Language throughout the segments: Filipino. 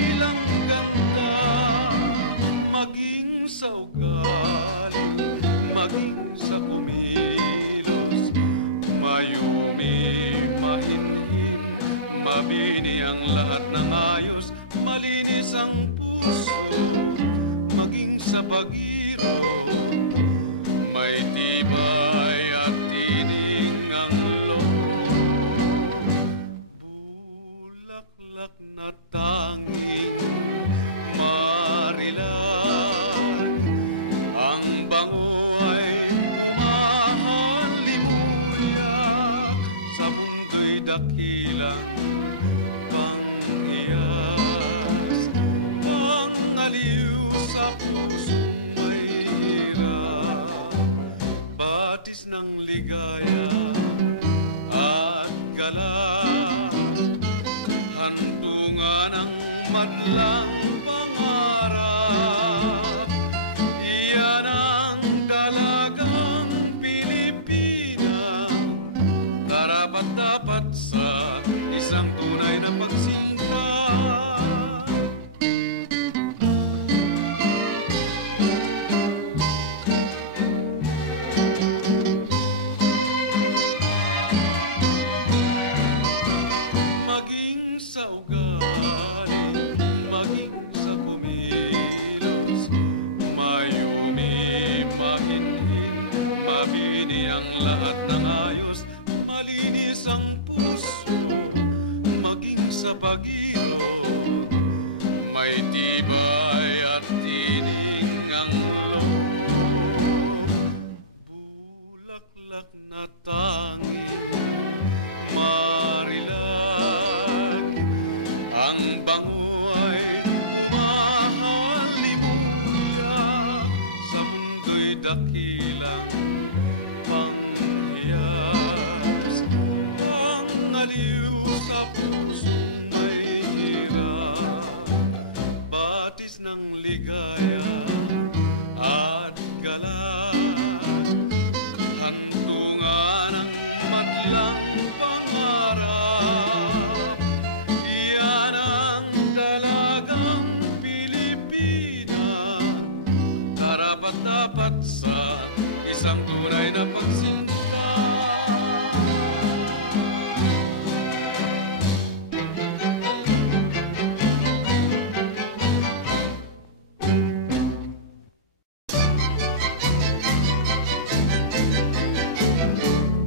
dakilang ganda, maging sa ugali, maging sa kumilos, mayumi, mahinhin, mabini ang lahat ng ayos, malinis ang puso, maging sa pag-iro, may tibay at tining ang loob. Bulaklak na tanging marilag, ang bango ay mahalimuyak, sa mundo'y dakilang pang-iyas, pang-aliw sa pusong may hirap, batis ng ligaya at galak, hantungan ang madlang pangarap. Iyan ang dalagang Pilipina, karapat-dapat sa isang tunay na pagsinta. Maging sa ugali, maging sa kumilos, mayumi, mahinhin, mabini ang lahat ng ayos, malinis ang puso, maging sa pag-iro, may tibay at tining ang loob. Bulaklak na tanging marilag, ang bango ay mahalimuyak, sa mundo'y dakilang pang-iyas, pang-aliw sa pusong may hirap, batis ng ligaya at galas, hantungan ang madlang pangarap. Iyan ang dalagang Pilipina, karapat-dapat sa isang tunay na pagsinta.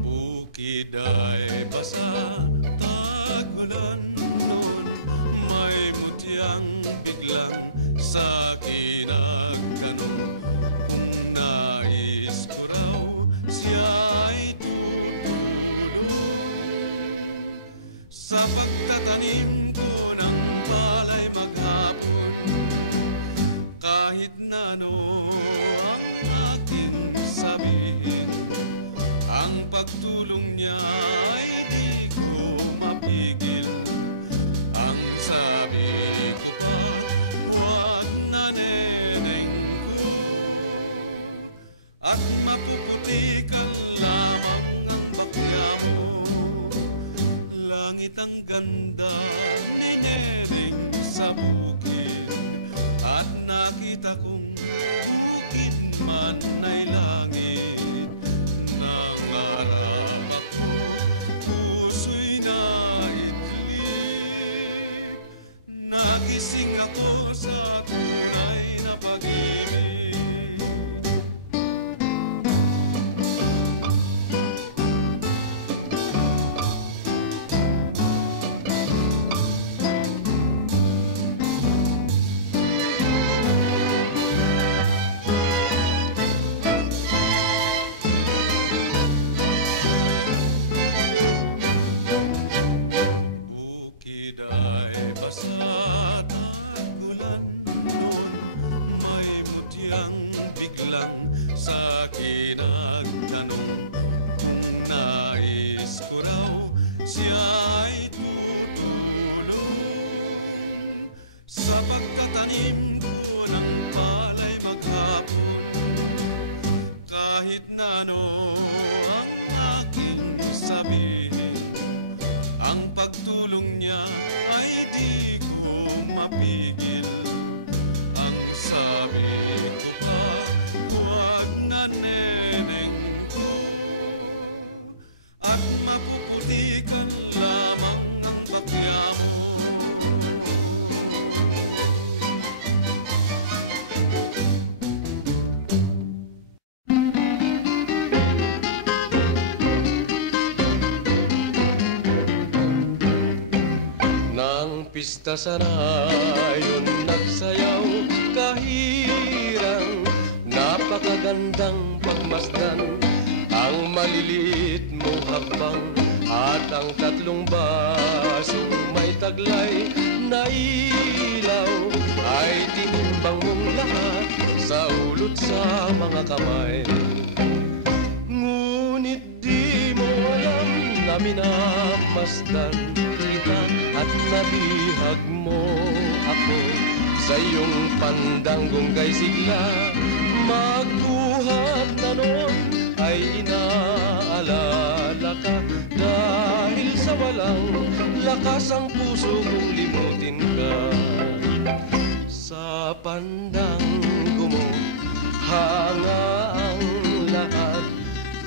Bukid ay basa, tag-ulan noon, may mutyang biglang sa ginagano. Kung nais ko raw siya ay tutulong sa pagtatanim ko ng palay maghapon, kahit na ano ang aking sabihin, ang pagtulong niya ay di ko mapigil. Ang sabi ko pa, huwag na neneng ko, at mapuputikan lamang ang bakya mo. Langit ang ganda ni neneng sa bukid, at nakita kong bukid man ay langit. Nangarap ako, puso'y naidlip, nagising ako sa tunay na pag-ibig. Bukid ay basa, tag-ulan noon, may mutyang biglang sa ginagtanong. Kung nais ko raw siya ay tutulong sa pagtatanim ko ng palay maghapon, kahit na ano ang aking sabihin, ang pagtulong niya ay di ko mapigil. pista sanayon nagsayaw kahirang, napakagandang pagmasdan ang maliliit mong hakbang at ang tatlong basong may taglay na ilaw ay tinimbang mong lahat sa ulot sa mga kamay. Ngunit di mo alam na minamasdan kita at nabihag mo ako sa iyong pandanggong kay sigla. Magbuhat na noon ay inaalala ka, dahil sa walang lakas ang puso kong limutin ka. Sa pandanggo mo hanga ang lahat,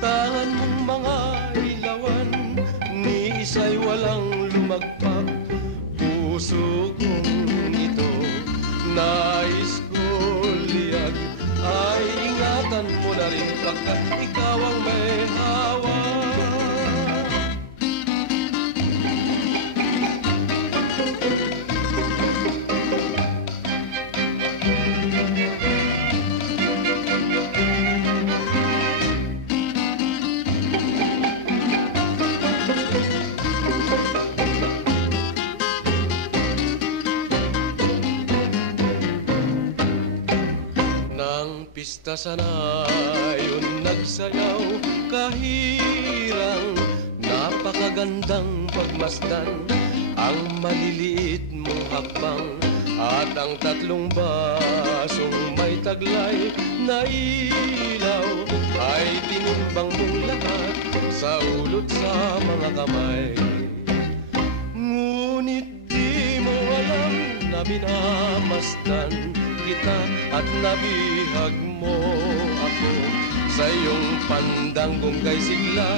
tangan mong mga ilawan, ni isa'y walang lumagpak. Puso kong ito nais ko liyag, ay ingatan mo na rin pagkat ikaw ang may hawa. Pista sanayon nagsayaw kahirang, napakagandang pagmasdan ang maliliit mong hakbang at ang tatlong basong may taglay na ilaw ay tinimbang mong lahat sa ulot sa mga kamay. Ngunit di mo alam na minamasdan kita at nabihag mo ako sa iyong pandanggong kay sigla.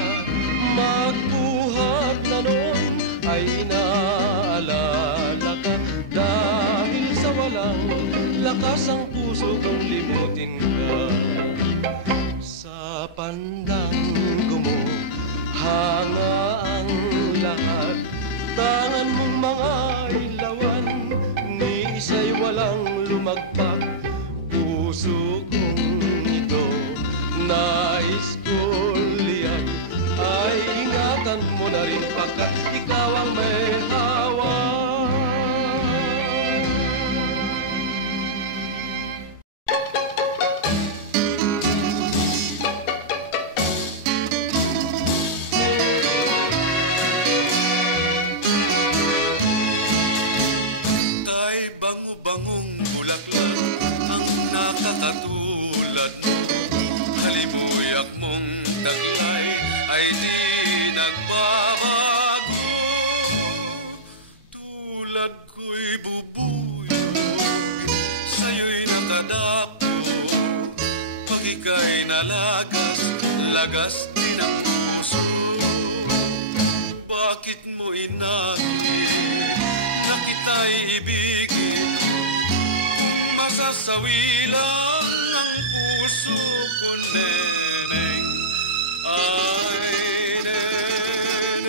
Magbuhat na noon ay inaalala ka, dahil sa walang lakas ang puso kong limutin ka. Sa pandanggo mo hanga ang lahat, tangan mong mga ilawan, ni isa'y walang lumagpak. Puso kong ito nais ko liyag, ay ingatan mo na rin pagkat ikaw ang may hawa. Lagas din ang puso, bakit mo inagin na kita'y ibigin? Masasawi lang ang puso ko, neneng. Ay, neneng,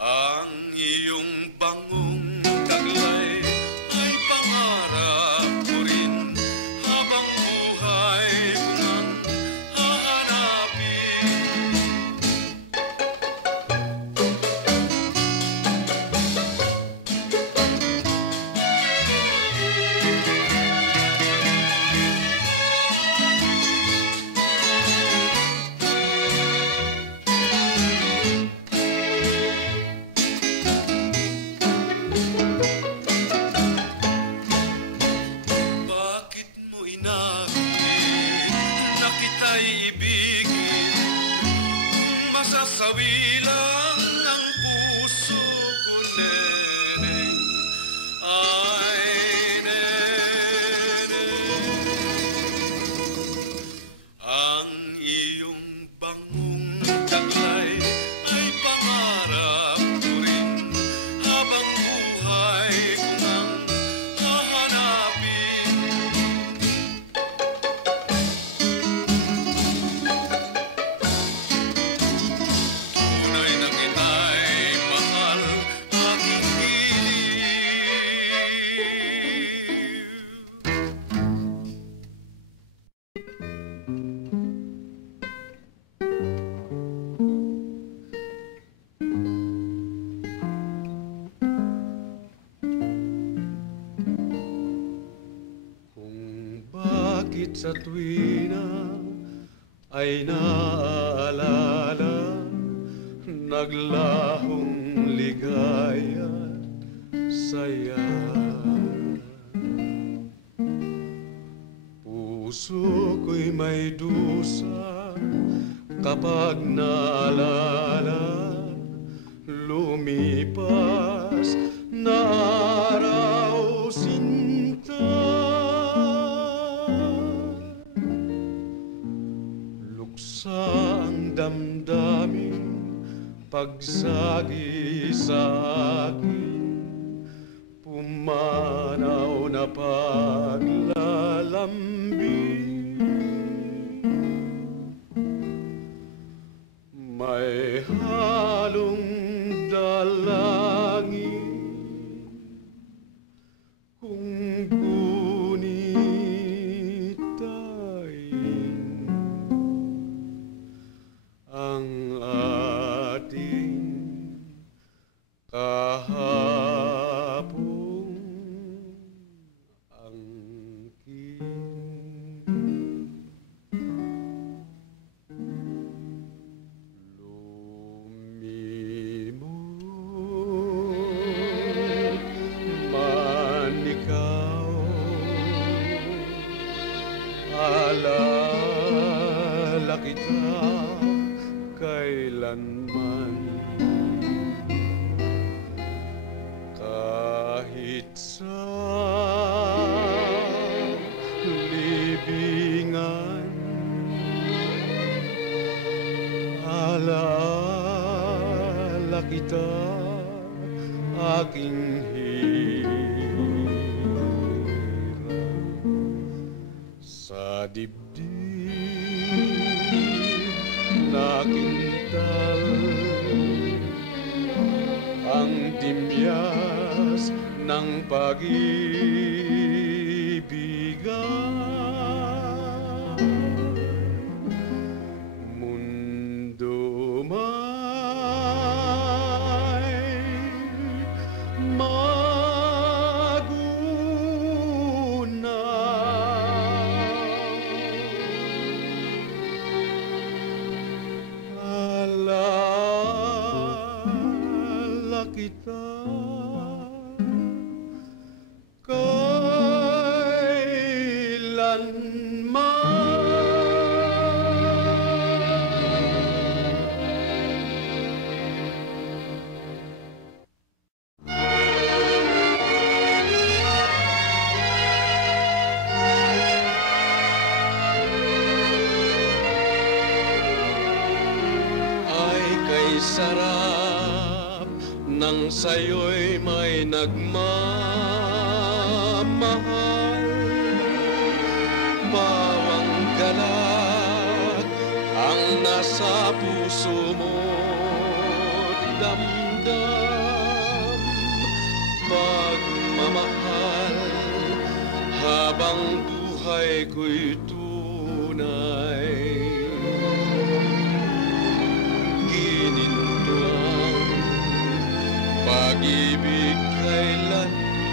ang iyong bangong taglay ay pangarap ko rin. Habang buhay ko nang hahanapin, masasawi lang ang puso ko, neneng. Ay, neneng, ang iyong bangong taglay ay pangarap ko rin. Habang buhay ko nang hahanapin, tunay na kita'y mahal. sa tuwina ay naaalala, naglahong ligaya, saya. Puso ko'y may dusa kapag naalala, lumipas na araw sinta. Luksa ang damdamin pagsagi sa akin, pumanaw na paglalambing. May halong dalangin kung gunitain ang ating kahapong angkin. Lumimot man ikaw, alala kita kailanman. Kahit sa libingan, alala kita aking hirap. Sa dibdib na kintal, ang dimyas ng pag-ibigan. Mundo may magunaw, alala kita sarap nang sa'yo'y may nagmamahal. Bawang galak ang nasa puso mo't damdam. Pagmamahal habang buhay ko'y tunay. Pag-ibig kailanman,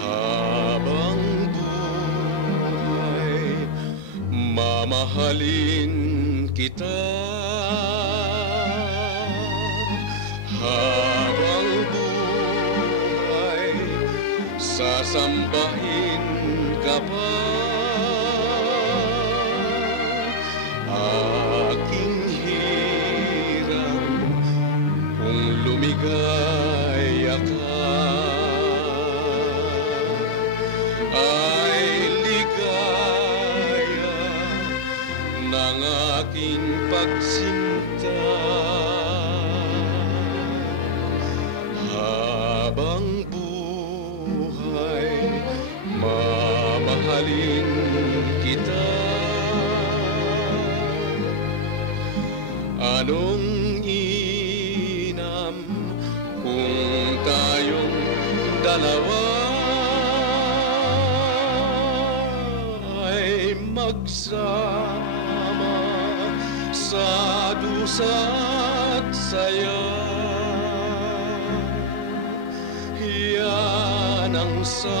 habang buhay, mamahalin kita. Habang buhay, sasambahin ka pa. Lumigaya ka ay ligaya ng aking pagsinta. Habang buhay, mamahalin kita. Anong kung tayong dalawa ay magsama sa dusa't saya. Yan ang sa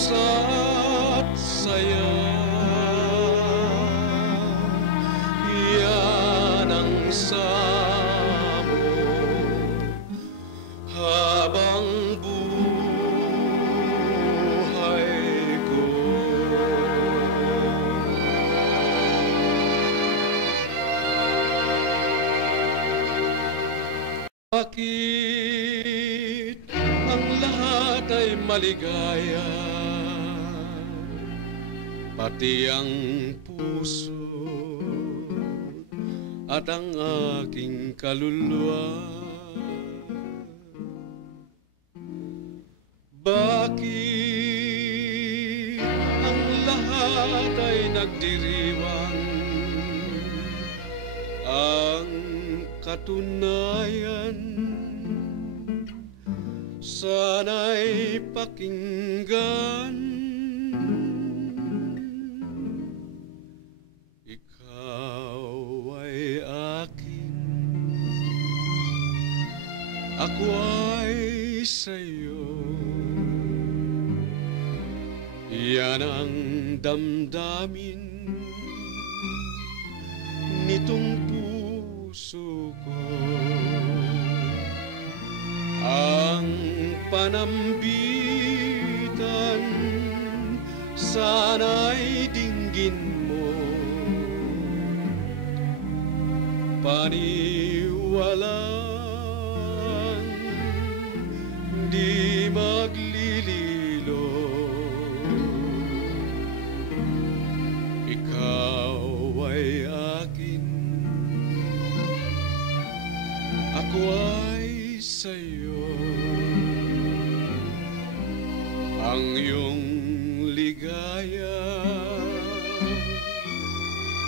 pusa't saya. Yan ang samo habang buhay ko. Bakit ang lahat ay maligaya, pati ang puso at ang aking kaluluwa? Bakit ang lahat ay nagdiriwang, ang katunayan sana'y pakinggan? Ikaw ay akin, ako ay sa'yo. Yan ang damdamin nitong puso ko. Ang panambitan sana'y dinggin mo. Paniwalang di maglililo. Ikaw ay akin, ako ay sa'yo. Ang iyong ligaya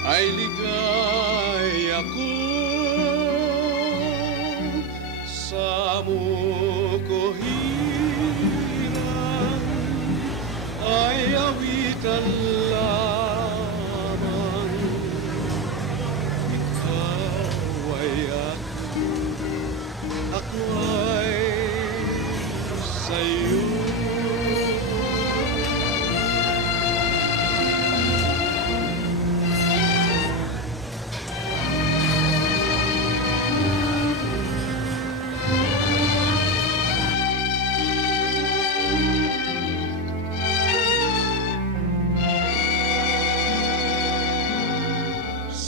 ay ligaya ko. Samo ko hirang ay awitan lamang. Ikaw ay akin, ako ay sa'yo.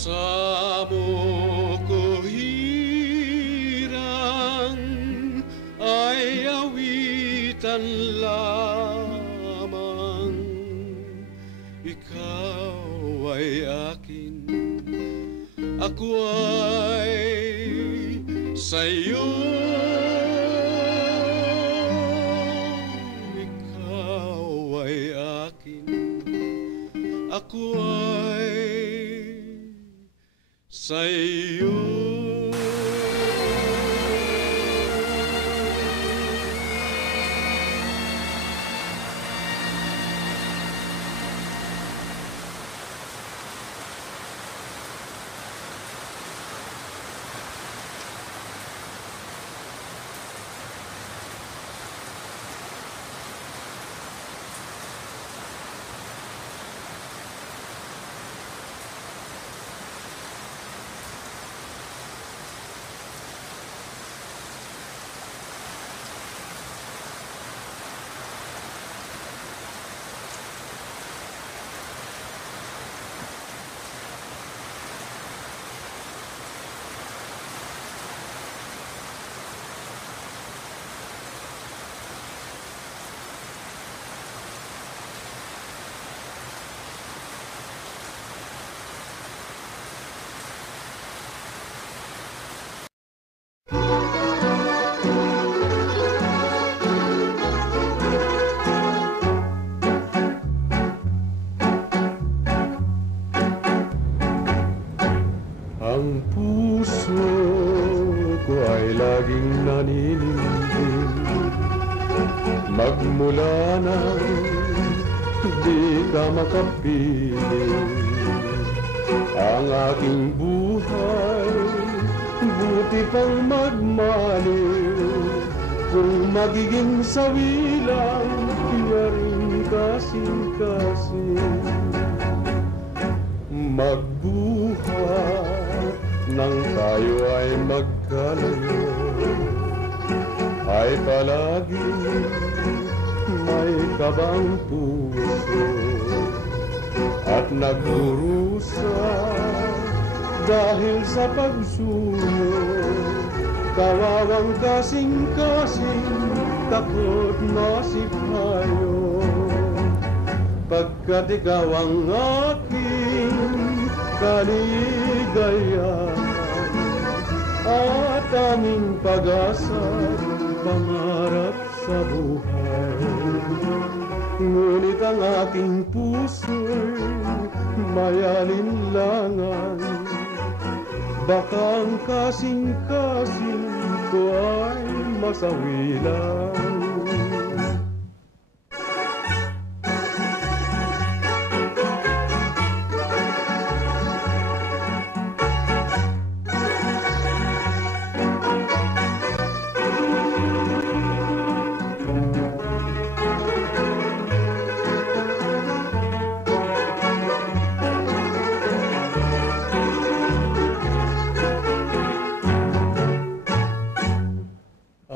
Samo ko hirang ay awitan lamang. Ikaw ay akin, ako ay sa'yo. Ikaw ay akin, ako ay sa'yo. Ang puso ko ay laging naniningin, magmula nang di ka makapiling. Ang aking buhay, buti pang magmaliw, kung magiging sawi lang, yaring kasing-kasing magbuhat nang tayo ay magkalayo, ay palagi may kabang puso at nagdurusa dahil sa pagsuyo. Kawawang kasing-kasing takot na si tayo, pagkat ikaw ang aking kaligayahan at aming pag-asa, pangarap sa buhay. Ngunit ang aking puso'y may alinlangan, baka ang kasing-kasing ko ay masawilan.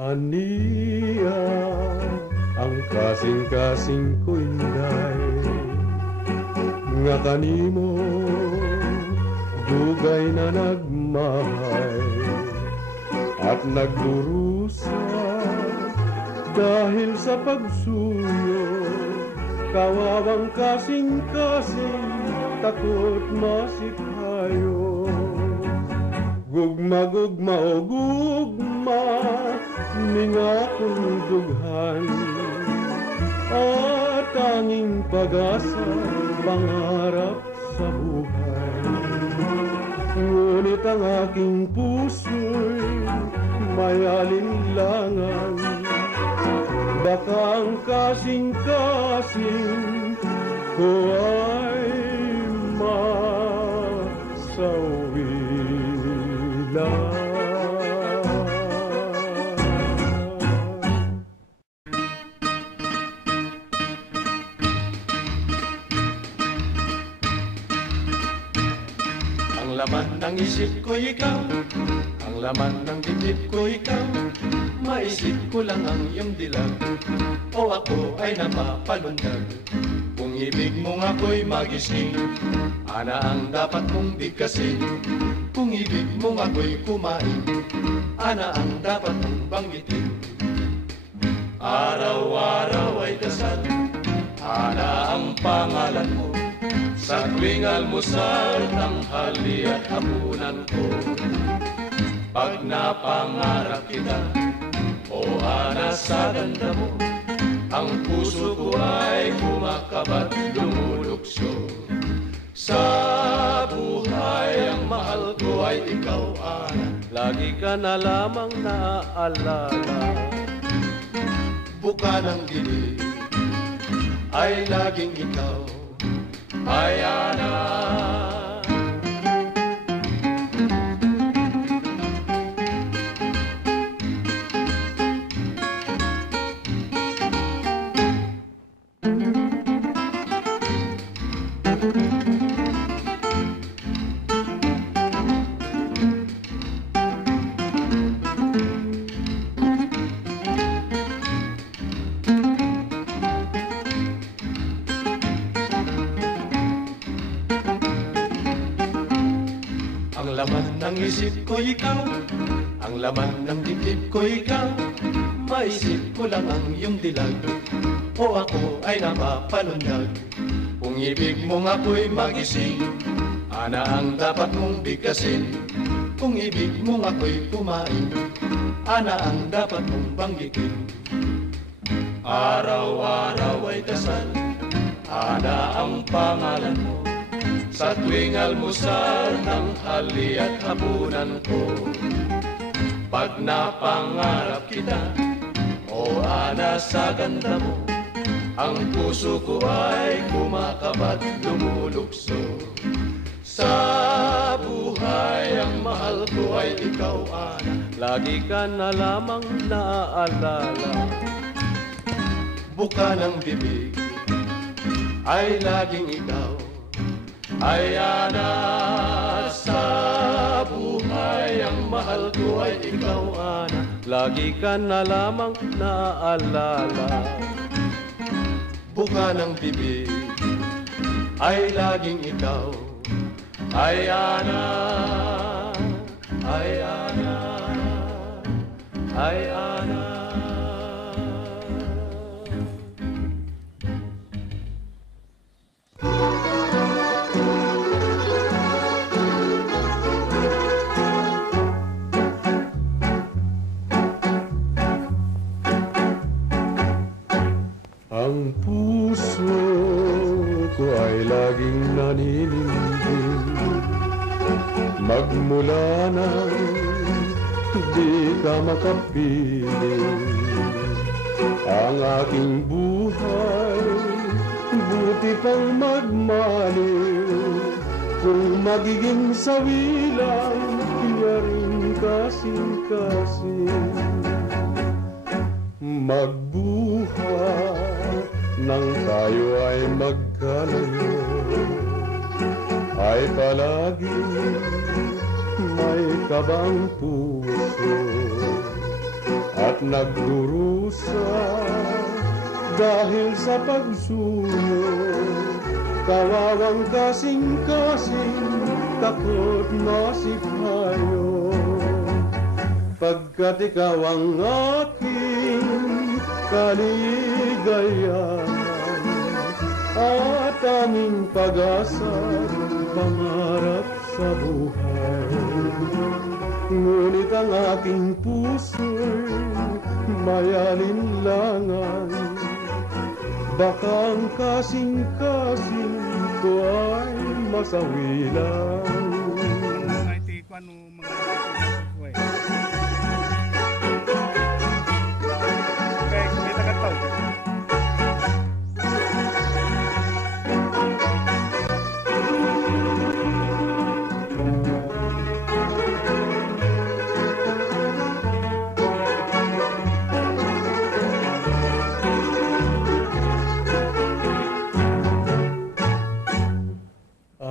Aniya ang kasing-kasing ko inday, nga kanimo dugay na nagmahay at nagdurusa dahil sa pagsuyo. Kawawang kasing-kasing takot masikayo, gugma-gugma o gugma ning akong dughan, at tanging pag-asa, pangarap sa buhay. Ngunit ang aking puso'y may alinlangan, baka ang kasing-kasing ko ay masawilan. Ang laman ng isip ko ikaw, ang laman ng dibdib ko ikaw, maisip ko lang ang iyong dilag, o ako ay napapalundag. Kung ibig mong ako'y magising, ana ang dapat mong bigkasin. Kung ibig mong ako'y kumain, ana ang dapat mong banggitin. Araw-araw ay dasal, ana ang pangalan mo, sa tuwing almusal, tanghali at hapunan ko. Pag napangarap kita, o ana sa ganda mo, ang puso ko ay kumakabat, lumulukso. Sa buhay ang mahal ko ay ikaw, ana. Lagi ka na lamang naaalala, buka ng dilim ay laging ikaw, ay ana. Ang laman ng isip ko ikaw, ang laman ng dibdib ko ikaw, maisip ko lang ang iyong dilag, o ako ay napapalundag. Kung ibig mong ako'y magising, ana ang dapat mong bigkasin. Kung ibig mong ako'y kumain, ana ang dapat mong banggitin. Araw-araw ay dasal, ana ang pangalan mo, sa tuwing almusal, tanghali at hapunan ko. Pag napangarap kita, o ana sa ganda mo, ang puso ko ay kumakabat, lumulukso. Sa buhay ang mahal ko ay ikaw, ana. lagi ka na lamang naaalala, Buka ng bibig ay laging ikaw. Ay Ana, sa buhay ang mahal ko ay ikaw, Ana. Lagi ka na lamang naaalala. Buka ng bibig ay laging ikaw. Ay Ana, ay Ana, ay Ana. Ang puso ko ay laging naninindig, magmula nang di ka makapiling. Ang aking buhay, buti pang magmaliw, kung magiging sawi lang, yaring kasing-kasing. Magbuhay nang tayo ay magkalayo, ay palagi may kabang puso at nagdurusa dahil sa pagsuyo. Kawawang kasing-kasing, takot masip tayo, pagkat ikaw ang aking kaligayahan at aming pag-asa, pangarap sa buhay. Ngunit ang aking puso'y may alinlangan, baka ang kasing-kasing ko ay masawi lang.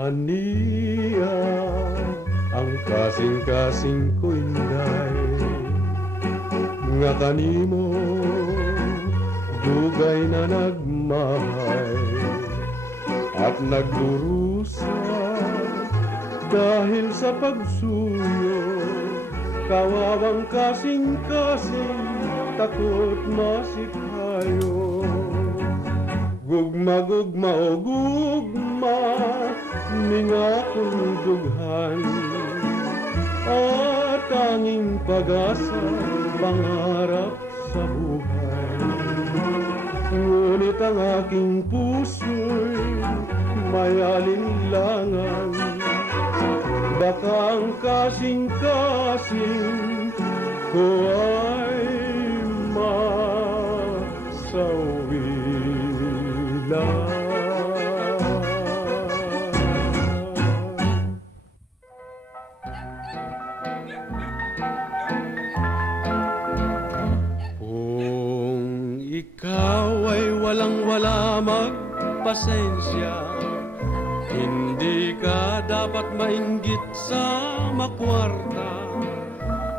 Ania, ang kasing-kasing ko inday, nga kanimo dugay na nagmahay at nagdurusa dahil sa pagsuyo. Kawawang kasing-kasing, takot masip tayo. Gugma-gugma o gugma ning akong dughan, at tanging pag-asa, pangarap sa buhay. Ngunit ang aking puso'y may alinlangan, baka ang kasing-kasing ko ay masawi lang. Kung ikaw ay walang-wala magpasensya, hindi ka dapat mainggit sa makwarta.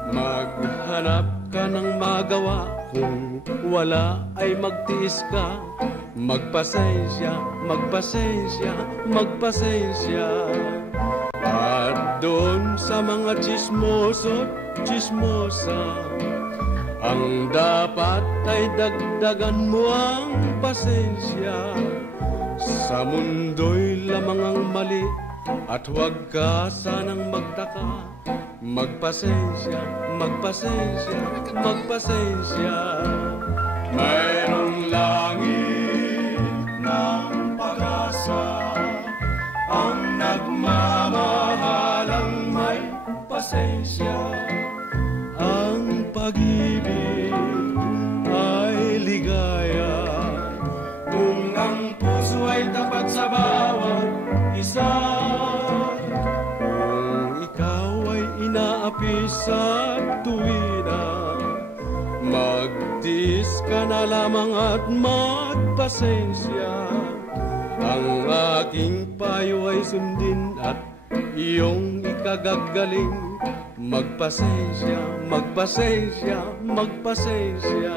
Maghanap ka ng magawa, kung wala ay magtiis ka. Magpasensya, magpasensya, magpasensya. At doon sa mga chismoso't chismosa, ang dapat ay dagdagan mo ang pasensya. Sa mundo'y lamang ang mali, at huwag ka sanang magtaka. Magpasensya, magpasensya, magpasensya. Mayroong langit ng pag-asa, ang nagmamahalang may pasensya. Ang pag-ibig ay ligaya kung ang puso ay tapat sa bawat isa. Kung ikaw ay inaapi sa tuwina, magtiis ka na lamang at magpasensya. Ang aking payo ay sundin at iyong ikagagaling. Magpasensya, magpasensya, magpasensya.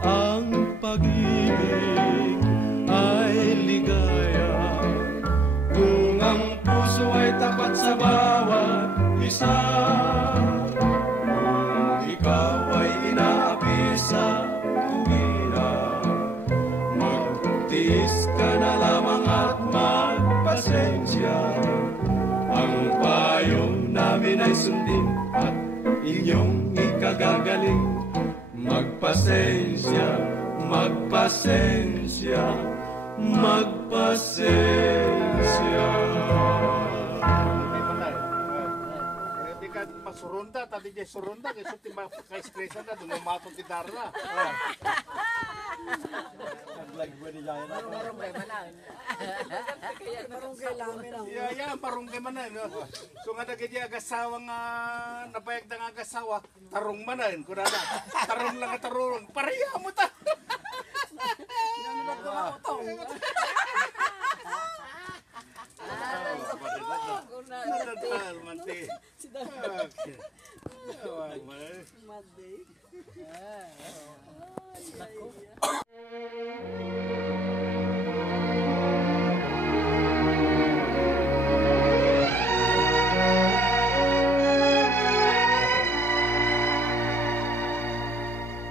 Ang pag-ibig ay ligaya kung ang puso ay tapat sa bawat isa. Kung ikaw ay inaapi sa tuwina, magtiis ka na lamang at magpasensya. Ang payong namin ay sundin at inyong ikagagaling. Magpasensya, magpasensya, magpasensya. Hindi ka masurunda, tadi di surunda, kasi ka-stressa na, doon matong gitar na. Iya, parunggay man na. So nga nagiging agasawang napayag ng agasawa, tarong man na. Kunana, tarong lang at tarong. Pareha mo ta! Yan na lang Nadadal, manti. Okay.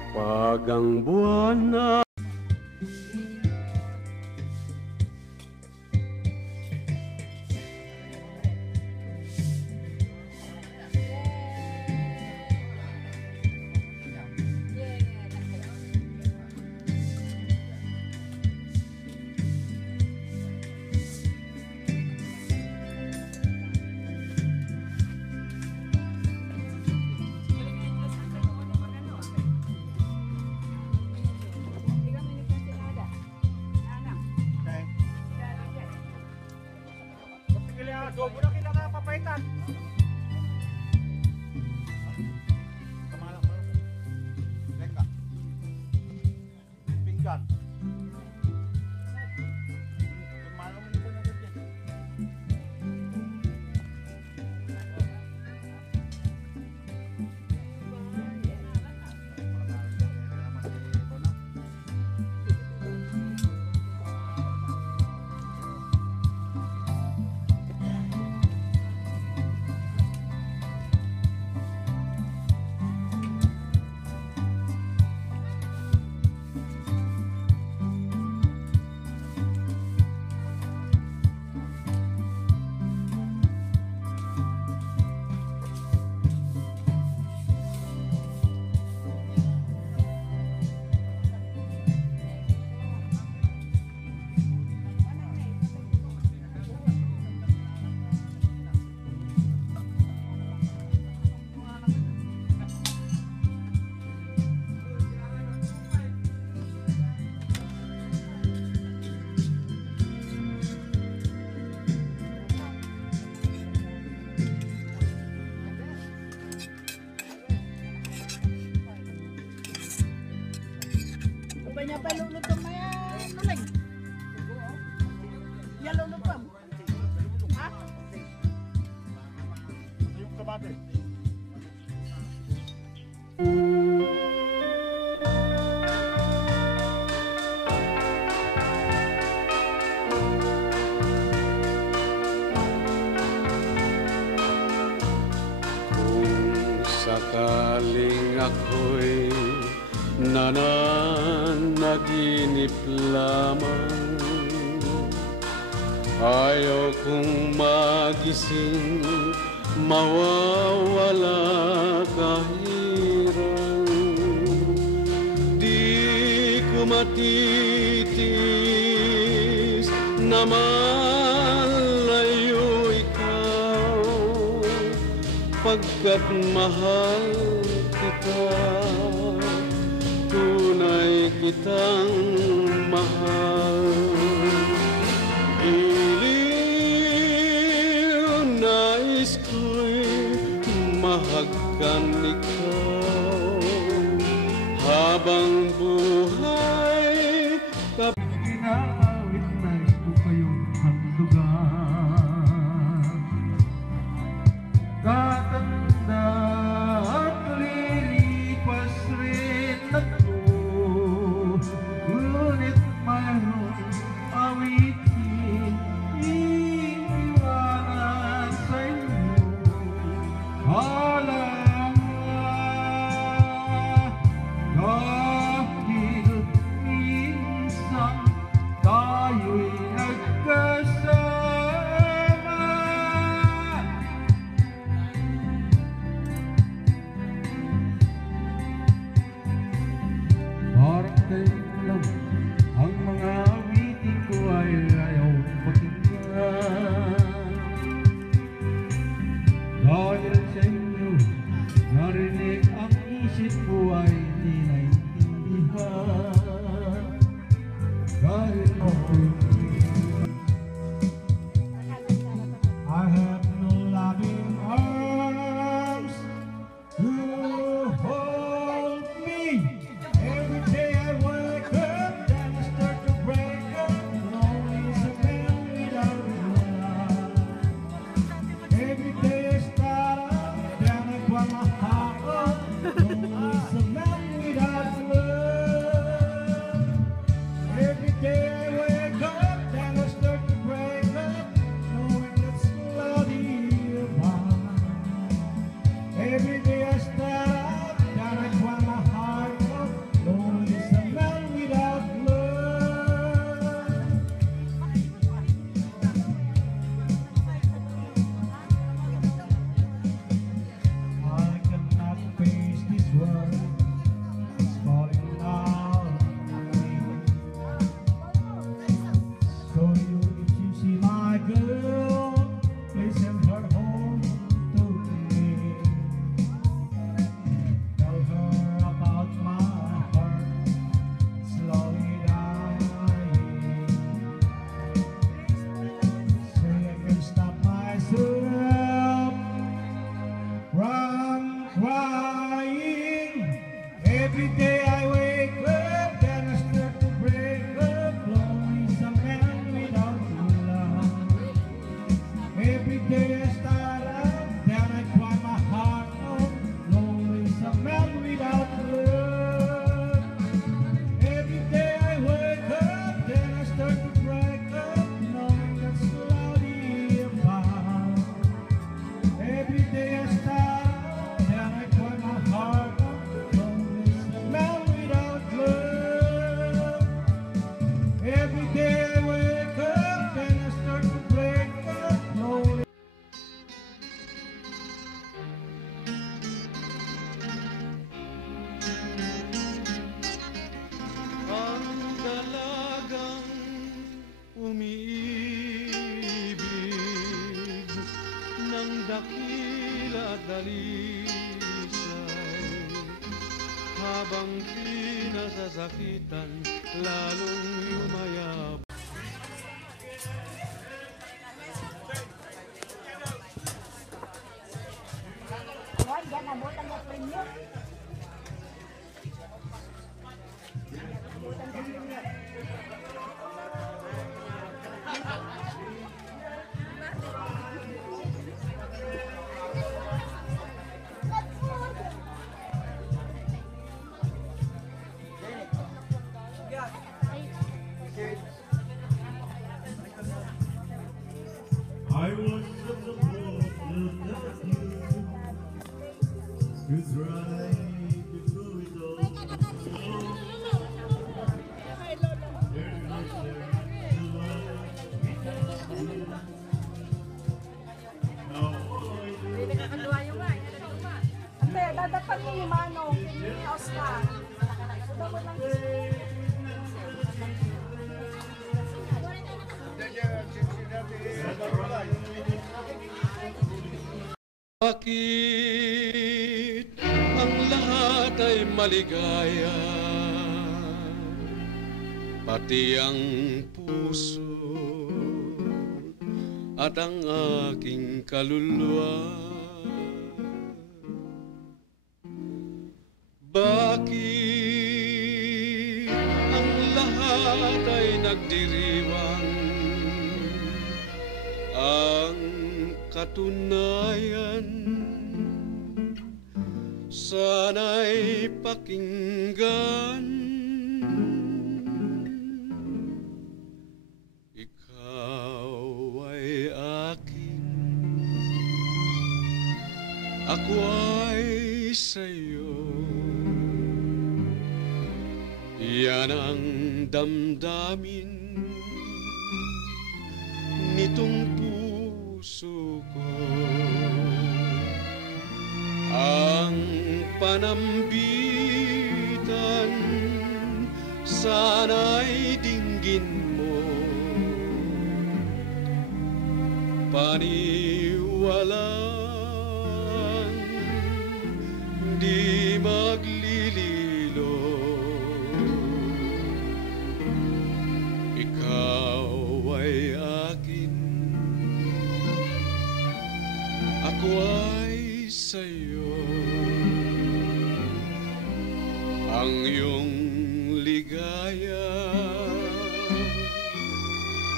Pag ang buwan na Dobo na kailangan papaitan. Kamalang mo. Leka. Pinggan. Kamalang mo nito na dito. Banyak pa lulutong na yan, nuling. Yan lulutong. Ha? Yung kabate. kung sakaling ako'y nananaginip lamang, ayaw kong magising, mawawala kahirang. Di magtitis na malayo ikaw, pagkat mahal kita, tunay kitang mahal. Iliw nais ko'y mahagkan ikaw habang buhay ka. Inaawit nais ko kayong handugan, tatanda at lilipas rin ako, ngunit mayroong awitin iniwanan sa inyo. Alam dahil minsan tayo'y nagkasama. Parang kayo lang ang mga awitin ko ay ayaw pakinggan. Dahil sa inyo, narinig ang isip ko ay di naintindihan. Dahil ako'y I have no loving arms to hold me. Every day I wake up, then I start to break up. Lonely is a man without love. Every day I start up, then I cry my heart out. Lonely is a man without love. Every day I wake up, then I start to break up, knowing that's bloody about. Every day I start up, then I cry my heart out. Lonely is a man without love. I cannot face this world, it's falling down on me. So you, if you see my girl, please send her home to me. Tell her about my heart, slowly dying. Say I can stop myself from crying. Every day I wake up, then I start to break up. Lonely is a man without love. Every day I start up, then I cry my heart out. Lonely is a man without love. Every day I wake up, then I start to break up, knowing that's slowly about. Every day I start up, then I cry my heart out. Lonely is a man without love. Every day I wake up, then I start to break up, lonely. Ang dalagang umiibig ng dakila at dalisay, habang pinasasakitan lalong yumayab. Huwag, yan, nabutan mo premium. Nabutan mo premium. I was such a fool to try to do it all. There's no sense to love. Now Ante, dadapan mo yung manong, kini Oscar. Dapat lang Bakit ang lahat ay maligaya, pati ang puso at ang aking kaluluwa? Bakit ang lahat ay nagdiriwang, ang katunayan sana'y pakinggan? Ikaw ay akin, ako ay sa'yo. Yan ang damdamin nitong puso ko. Ang panambitan sana'y dinggin mo. Paniwalang di maglililo. Ikaw ay akin, ako ay sa'yo. Ang iyong ligaya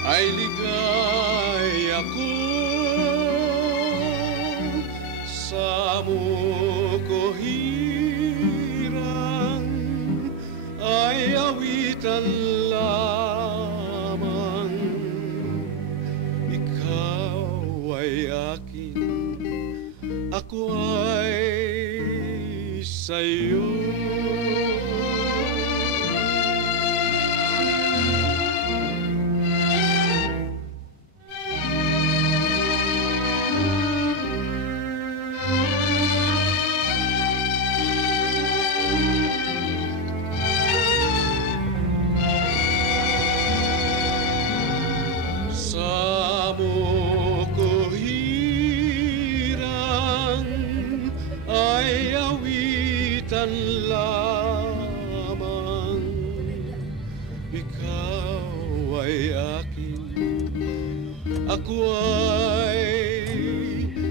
ay ligaya ko. Sa mo ko hirang ay awitan lamang. Ikaw ay akin, ako ay sa'yo. Sa mo ko hirang ay awitan lamang. Ikaw ay akin, ako ay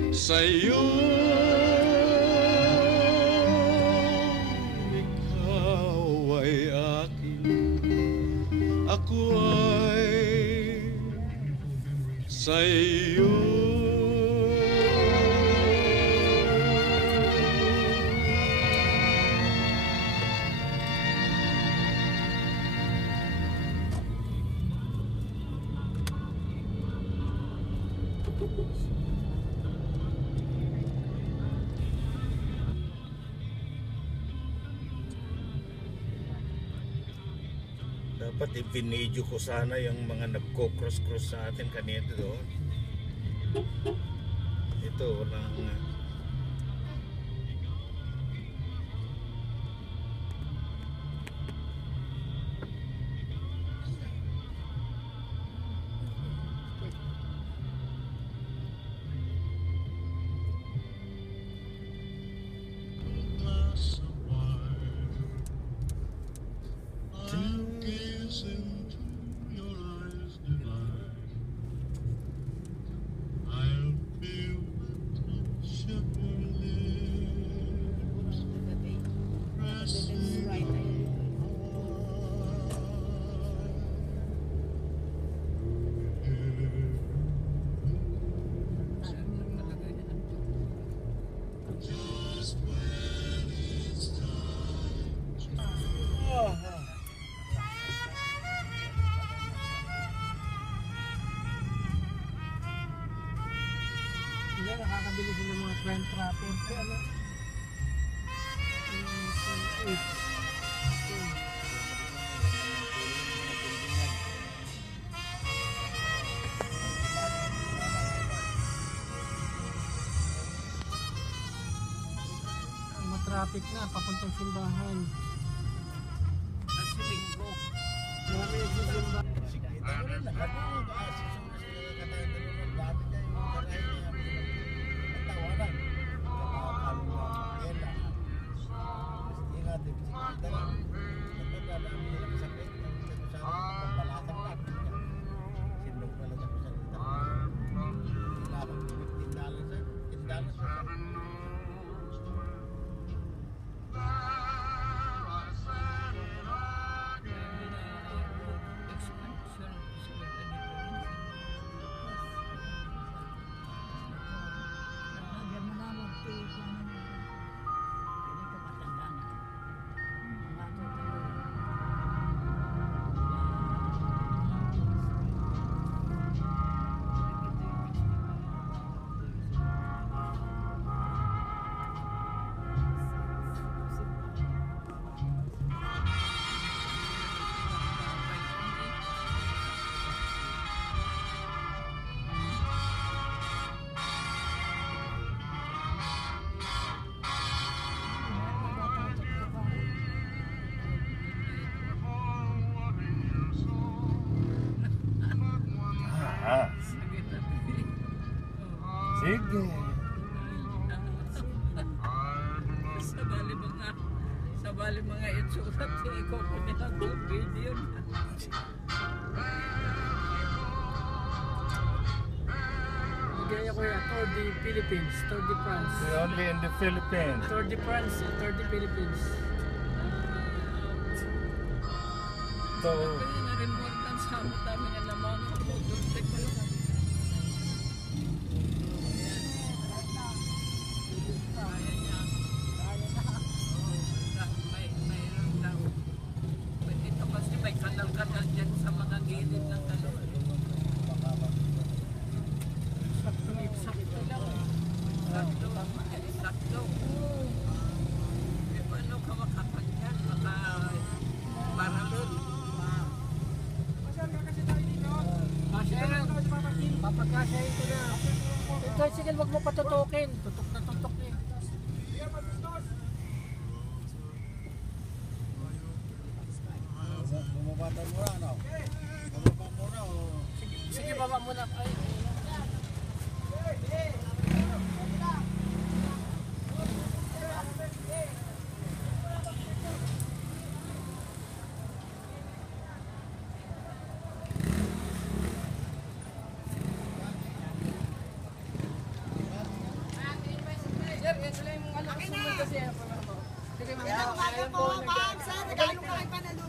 sa'yo. Ikaw ay akin, ako ay sa'yo. Dapat i-video ko sana yung mga nagko-cross-cross sa atin kanina doon. Ito, walang... Nakakabili sila mga crime trapper. Kaya ano? Traffic na, papuntang simbahan. Ah, sige. Sabali mga itsurat ikaw po nila ng video. Gaya ko yan, Tour de Philippines, Tour de France. We're only in the Philippines. Tour de France, Tour de Philippines. So, Kaya na rin mo ang sama dami nga naman. Doon ko lang. Ito kasi may kanal-kanal dyan sa mga gilid ng kanal. Sakto lang. Sakto. Eh, paano ka makapagyan? Maralon. Papagkasya ito na. Ito, sige, wag mo patutukin. Tutok na tutok eh. Bumabatan mo na, ano? Bumaba mo na, o? Sige, baba mo na. Ay. Sir, yan sila yung anak ko sumunod kasi. Sige, kaya po. Sir, regalo ko kay Panalo.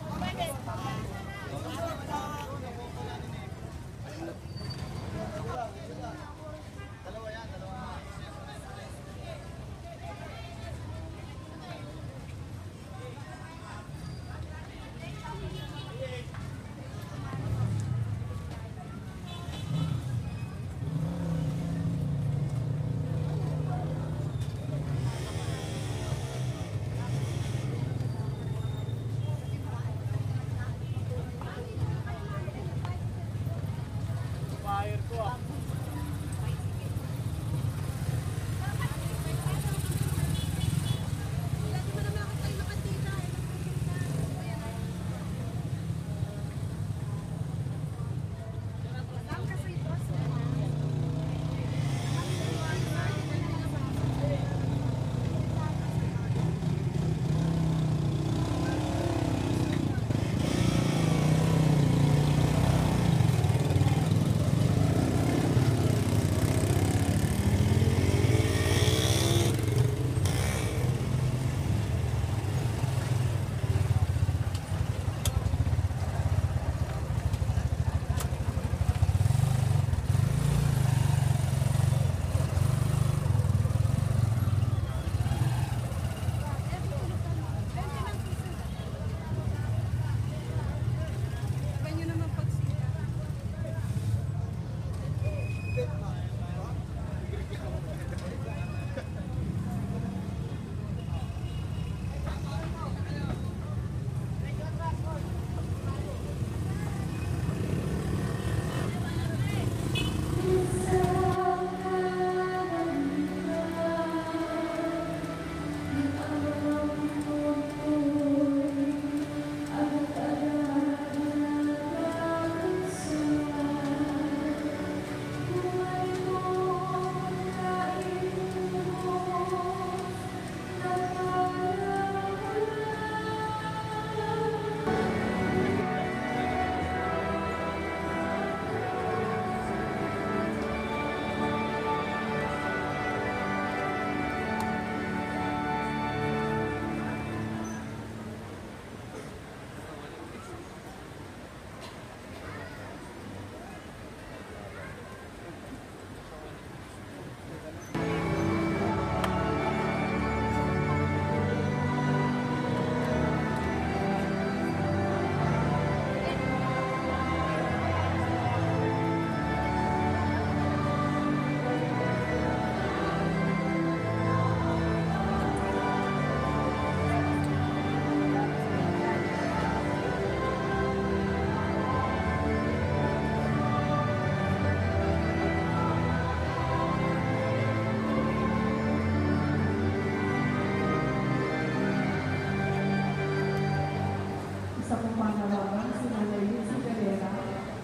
sa pamamalaan si Nanay Lindsay Galera.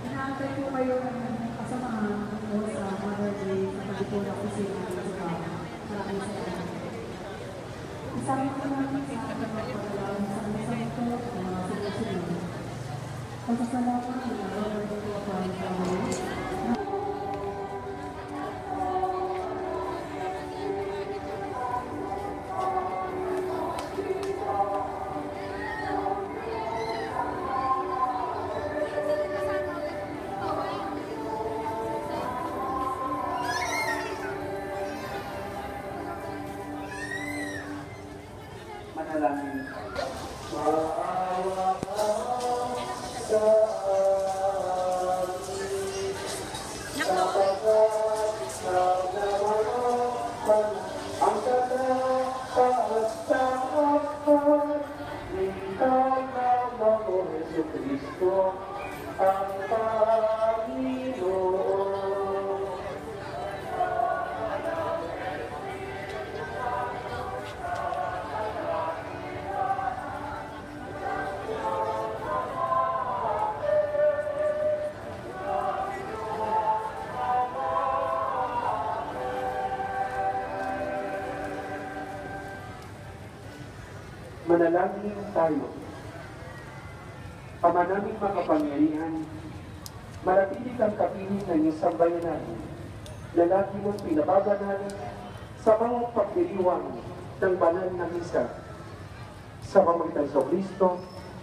Inaantay ko kayo ng kasama Manalangin. Ang katataas-taas Ikaw mo, Jesu Cristo, ang Panginoon. Manalangin tayo. Ama naming makapangyarihan, manatili kang kapiling ng iyong sambayanan, na lagi mong pinababanal sa mga pagdiriwang ng banal na misa. Sa pamagitan sa Kristo,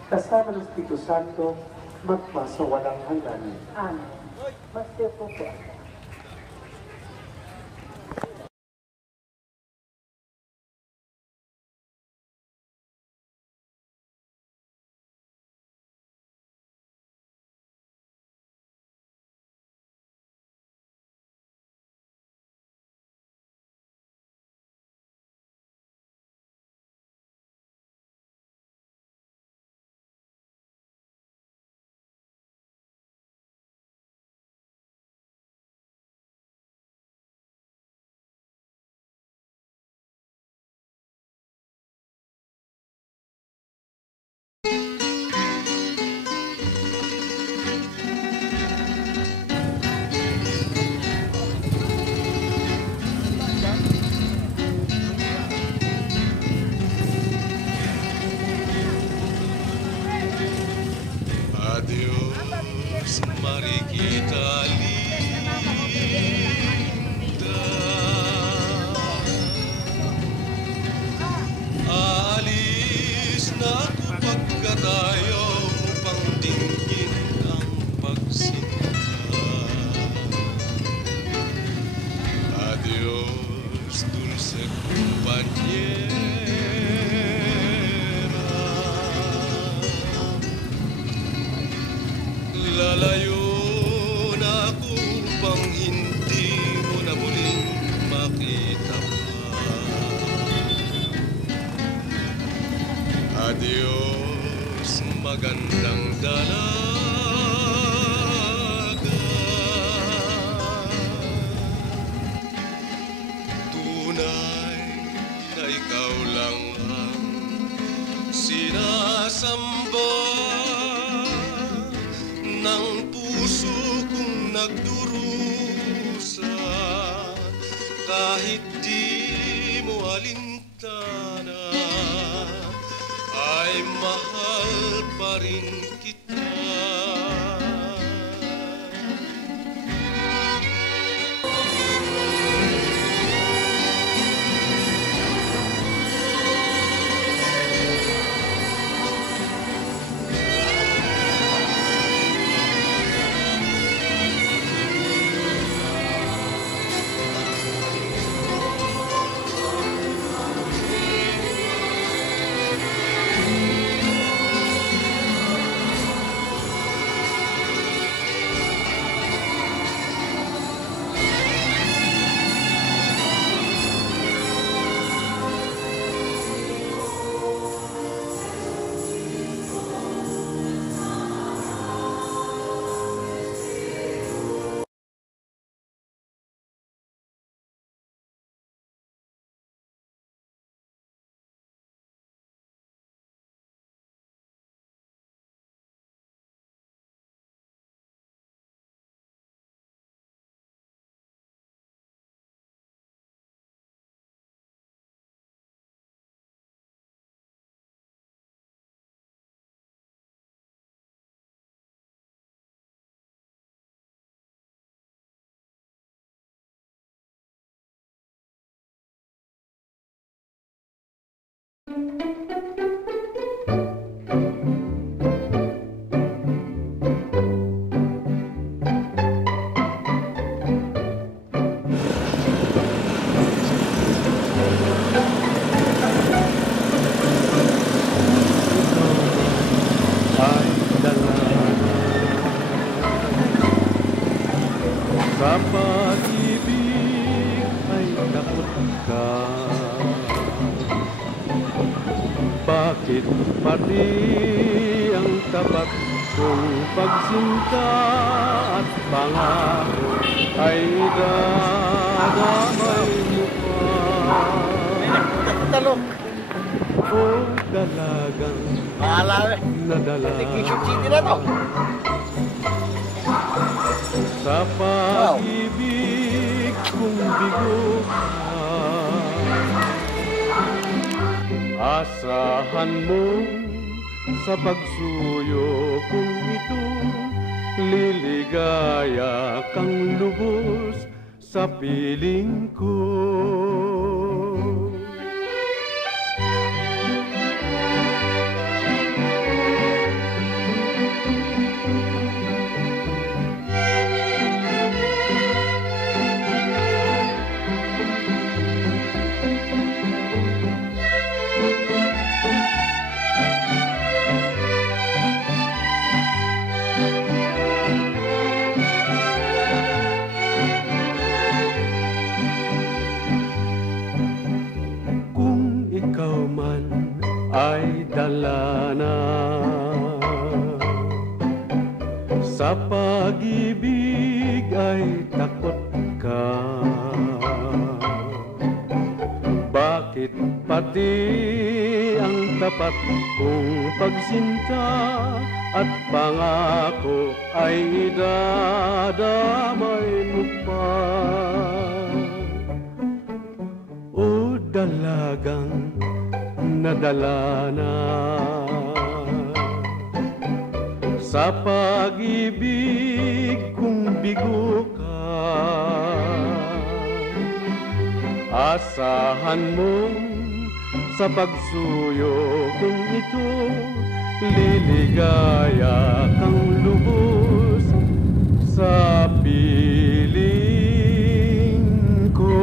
kasama ng Espiritu Santo, magpasawalang hanggan. Amen. Master po po. Adios, Mariquita linda. Aalis na ako pagkat ayaw pang tingin ang pagsinta. Adios, dulce compañera. Lalayo na ako pang hindi mo na muling makita pa. Adios, magandang dalaga. Tunay na ikaw lang ang sinasamba ng puso kong nagdurusa, kahit di mo alintana, ay mahal pa rin kita. pag-ibig ay takot ka. Bakit pati ang tapat kong pagsinta at pangako ay dadamay mo pa? O dalagang nadala sa pag-ibig kong bigo ka. Asahan mo sa pagsuyo kong ito, liligaya kang lubos sa piling ko. Ay dala na sa pag-ibig ay takot ka. Bakit pati ang tapat kong pagsinta at pangako ay idadamay mo pa? O dalagang nadala na sa pag-ibig kong bigo ka. Asahan mo sa pagsuyo kong ito, liligaya kang lubos sa piling ko.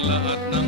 Lahat na